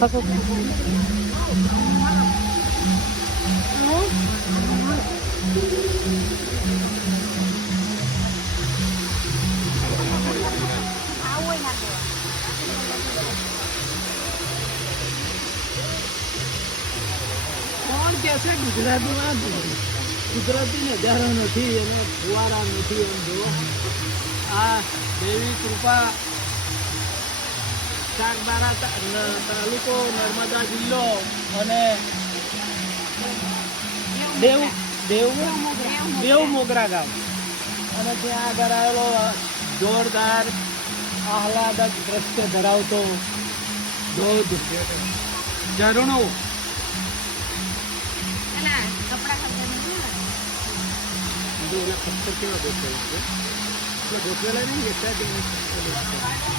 ખસો કોણ કે છે ગુજરાતીમાં કુદરતી નજારો નથી અને ફુવારા નથી એમ જો આ દેવી કૃપા સાગબારા તાલુકો નર્મદા જિલ્લો અને દેવ મોગરા ગામ અને ત્યાં આગળ આવેલો જોરદાર આહલાદક દ્રશ્ય ધરાવતો ધોધ ઝરણો પથ્થર કેવા ગોઠવેલા છે ગોઠવેલા નહીં